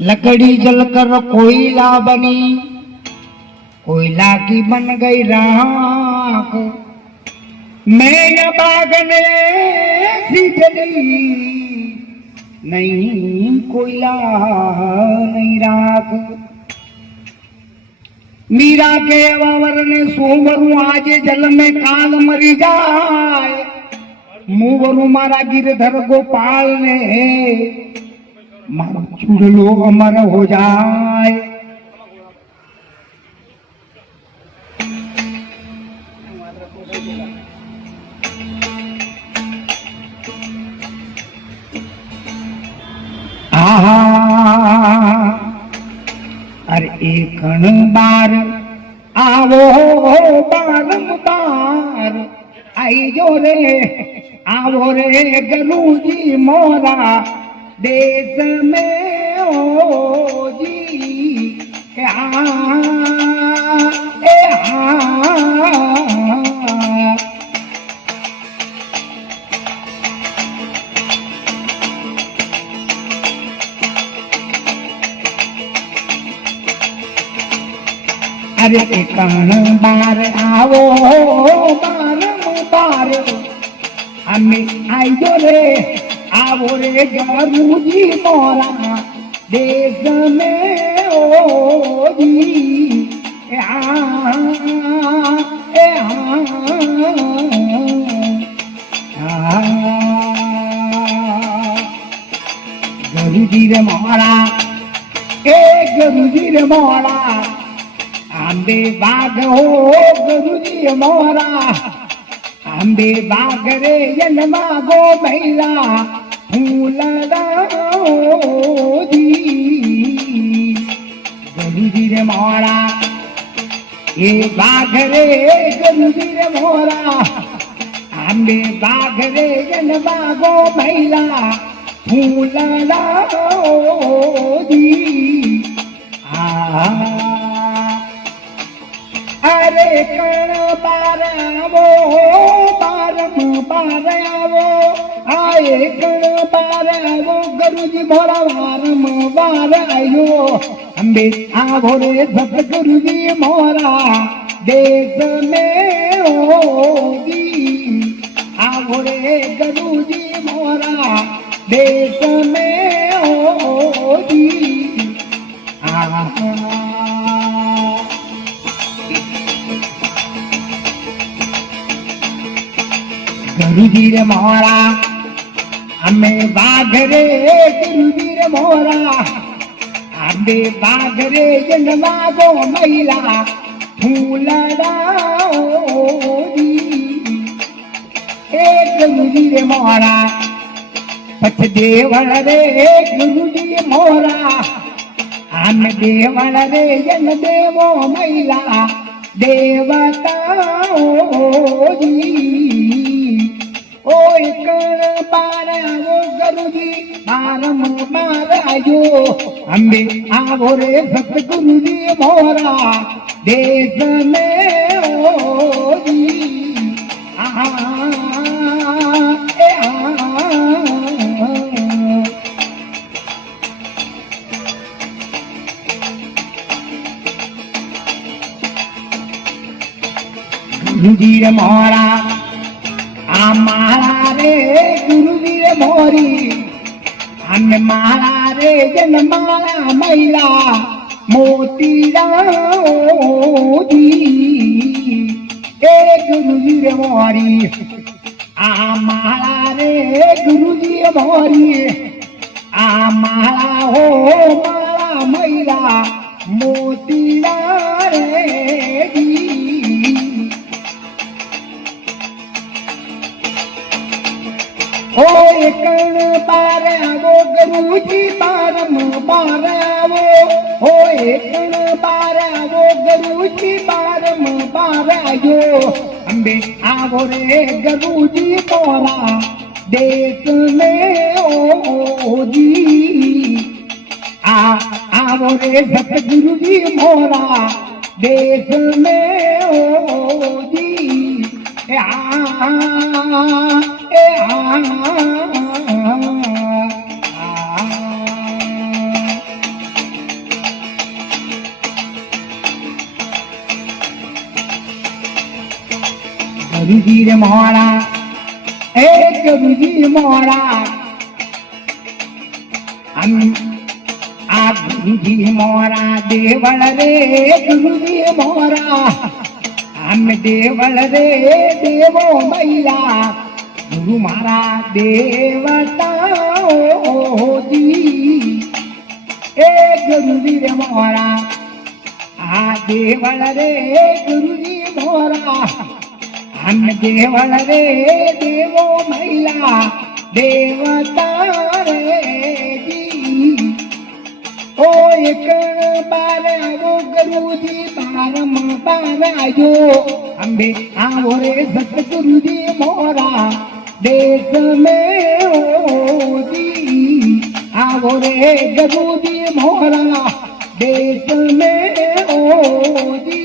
लकड़ी जलकर कोयला बनी, कोयला की बन गई राख। मैं बागन ऐसी जली, नहीं कोयला नहीं राख। मीरा के अवर ने सोवरू आज जल में काल मरी जाए। मुवरू मारा गिरधर गोपाल ने मारो चुड़लो अमर हो जाए। आहा अरे एक बार आवो बारंबार आई जो रे आवो रे गुरुजी मोरा देश में ओ जी अरे कान बार आवो बार हमें आई जो रे आवो रे गुरुजी मोरा देश में ओ जी गुरुजी रे मोरा गुरुजी रे मोरा आंबे बाग हो गुरुजी मोरा आंबे बाग रे जन्मा गो महिला फूलड़ा जी गुरुजी रे मोरा ये बाग रे गुरुजी रे मोरा आंबे बाग रे जन्मा गो महिला फूलड़ा जी अरे कण बार आवो बार आवो आए कण बार आवो गुरुजी मोरा बार आयो अम्बे आवो रे सतगुरुजी मोरा देश में होगी आवो रे गुरुजी मोरा देश में होगी गुरुजी रे मोरा हमें बाघ रे गुरुजी रे मोरा हमें बाघ रे जन्मा गो महिला फूलड़ा गुरुजी रे मोरा पछ देवल रे गुरुजी मोरा हम देवल रे जन देवो महिला देवता जी ओ कण बार आवो गुरुजी मार आयो अम्बे आवो रे सतगुरुजी मोरा देश में ओ जी गुरुजी रे मोरा माला रे गुरुजी रे मोरी हम माला रे जन माला महिला मोती जी गुरुजी रे मोरी माला रे गुरुजी रे मोरी माला हो माला महिला मोती रे जी ओ कण बार आवो गुरुजी बार आवो ओ कण बार आवो गुरुजी बार आयो अम्बे आवो रे गुरुजी मोरा देश में ओ जी आवो रे सतगुरुजी मोरा देश में ओ जी એ ગુરુજી રે મોડા એ ગુરુજી મોડા આ ગુરુજી મોરા દેવળ રે ગુરુજી મોરા આમ દેવળ રે દેવો મૈલા ગુરુ મારા દેવતાઓજી એ ગુરુજી રે મોરા આ દેવળ રે ગુરુજી મોરા આમ દેવળ રે દેવો મૈલા દેવતા રે ઓ એક બાર આવો ગુરુજી બારમ બાર આજો અંબે આવો રે સતગુરુજી મોરા દેશ મે ઓજી આવો રે ગુરુજી મોરા દેશ મે ઓજી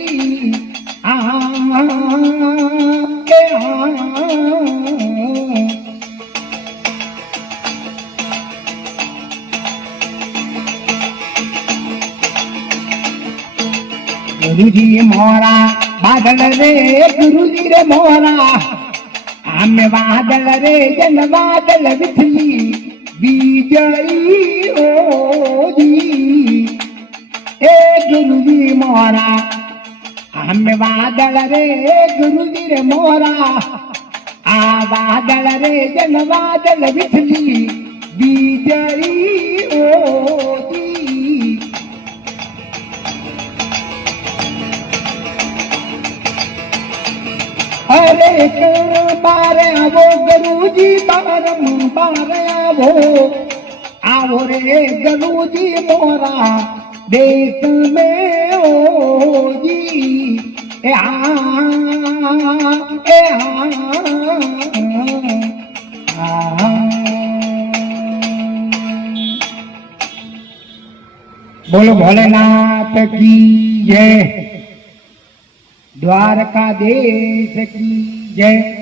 गुरुजी मोरा बादल रे गुरुजी रे मोरा आम बादल रे जन बादल बिजली बीजली ओजी ए गुरुजी मोरा आम बादल रे गुरुजी रे मोरा आ बादल रे जन बादल बिजली बीजली ओजी अरे बार आवो गुरुजी बारम बार आवो रे गुरुजी मोरा देश में ओजी ए बोलो भोलेनाथ की जय, द्वारका देश की जय।